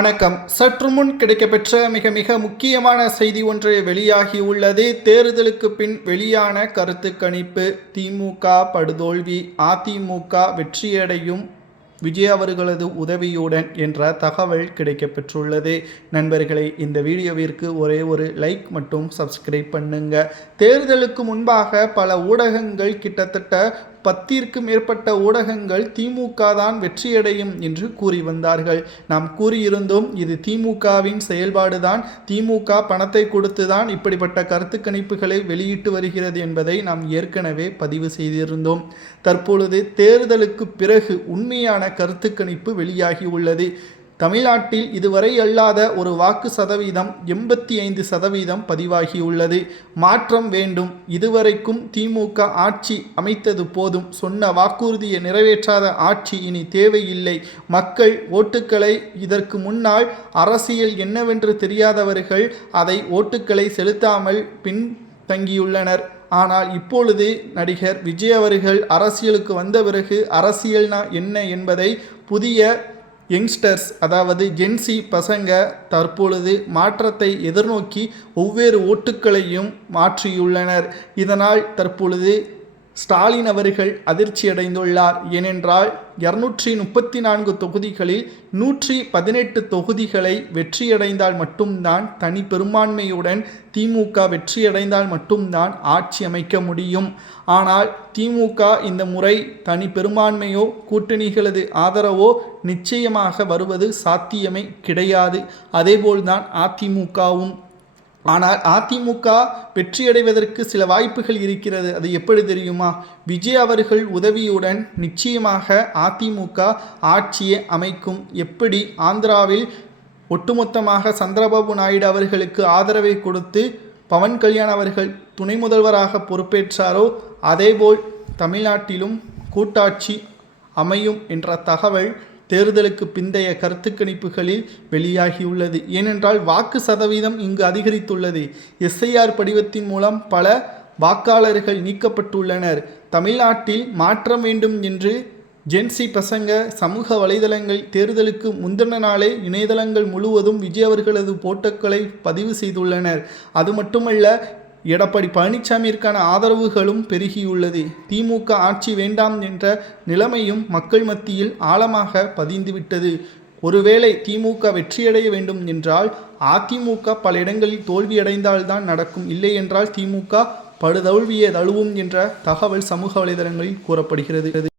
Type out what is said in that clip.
வணக்கம். சற்று முன் கிடைக்கப்பெற்ற மிக முக்கியமான செய்தி ஒன்று வெளியாகி உள்ளது. தேர்தலுக்கு பின் வெளியான கருத்து கணிப்பு. திமுக படுதோல்வி, அதிமுக வெற்றியடையும் விஜய் அவர்களது உதவியுடன் என்ற தகவல் கிடைக்கப்பெற்றுள்ளது. நண்பர்களே, இந்த வீடியோவிற்கு ஒரே ஒரு லைக் மற்றும் சப்ஸ்கிரைப் பண்ணுங்க. தேர்தலுக்கு முன்பாக பல ஊடகங்கள், கிட்டத்தட்ட 10ற்கு மேற்பட்ட ஊடகங்கள் திமுக தான் வெற்றியடையும் என்று கூறி வந்தார்கள். நாம் கூறியிருந்தோம், இது திமுகவின் செயல்பாடுதான், திமுக பணத்தை கொடுத்துதான் இப்படிப்பட்ட கருத்து கணிப்புகளை வெளியிட்டு வருகிறது என்பதை நாம் ஏற்கனவே பதிவு செய்திருந்தோம். தற்பொழுது தேர்தலுக்கு பிறகு உண்மையான கருத்து கணிப்பு வெளியாகி உள்ளது. தமிழ்நாட்டில் இதுவரை அல்லாத ஒரு வாக்கு சதவீதம் 85% பதிவாகியுள்ளது. மாற்றம் வேண்டும். இதுவரைக்கும் திமுக ஆட்சி அமைத்தது போதும். சொன்ன வாக்குறுதியை நிறைவேற்றாத ஆட்சி இனி தேவையில்லை. மக்கள் ஓட்டுக்களை, இதற்கு முன்னால் அரசியல் என்னவென்று தெரியாதவர்கள் அதை ஓட்டுக்களை செலுத்தாமல் பின்தங்கியுள்ளனர். ஆனால் இப்பொழுது நடிகர் விஜய் அவர்கள் அரசியலுக்கு வந்த பிறகு அரசியல்னா என்ன என்பதை புதிய யங்ஸ்டர்ஸ், அதாவது ஜென்சி பசங்க தற்பொழுது மாற்றத்தை எதிர்நோக்கி ஒவ்வொரு ஓட்டுக்களையும் மாற்றியுள்ளனர். இதனால் தற்பொழுது ஸ்டாலின் அவர்கள் அதிர்ச்சி அடைந்துள்ளார். ஏனென்றால் 234 தொகுதிகளில் 118 தொகுதிகளை வெற்றியடைந்தால் மட்டும்தான், தனி பெரும்பான்மையுடன் திமுக வெற்றியடைந்தால் மட்டும்தான் ஆட்சி அமைக்க முடியும். ஆனால் திமுக இந்த முறை தனி பெரும்பான்மையோ கூட்டணிகளது ஆதரவோ நிச்சயமாக வருவது சாத்தியமே கிடையாது. அதேபோல்தான் அதிமுகவும். ஆனால் அதிமுக வெற்றியடைவதற்கு சில வாய்ப்புகள் இருக்கிறது. அது எப்படி தெரியுமா? விஜய் அவர்கள் உதவியுடன் நிச்சயமாக அதிமுக ஆட்சியை அமைக்கும். எப்படி ஆந்திராவில் ஒட்டுமொத்தமாக சந்திரபாபு நாயுடு அவர்களுக்கு ஆதரவை கொடுத்து பவன் கல்யாண் அவர்கள் துணை முதல்வராக பொறுப்பேற்றாரோ, அதேபோல் தமிழ்நாட்டிலும் கூட்டாட்சி அமையும் என்ற தகவல் தேர்தலுக்கு பிந்தைய கருத்து கணிப்புகளில் வெளியாகியுள்ளது. ஏனென்றால் வாக்கு சதவீதம் இங்கு அதிகரித்துள்ளது. எஸ்ஐஆர் படிவத்தின் மூலம் பல வாக்காளர்கள் நீக்கப்பட்டுள்ளனர். தமிழ்நாட்டில் மாற்றம் வேண்டும் என்று ஜென்சி பசங்க சமூக வலைதளங்கள் தேர்தலுக்கு முந்தின நாளே இணையதளங்கள் முழுவதும் விஜய் அவர்களது போட்டோக்களை பதிவு செய்துள்ளனர். அது மட்டுமல்ல, எடப்பாடி பழனிசாமிற்கான ஆதரவுகளும் பெருகியுள்ளது. திமுக ஆட்சி வேண்டாம் என்ற நிலைமையும் மக்கள் மத்தியில் ஆழமாக பதிந்துவிட்டது. ஒருவேளை திமுக வெற்றியடைய வேண்டும் என்றால் அதிமுக பல இடங்களில் தோல்வியடைந்தால்தான் நடக்கும். இல்லை என்றால் திமுக படுதோல்வியை தழுவும் என்ற தகவல் சமூக வலைதளங்களில் கூறப்படுகிறது.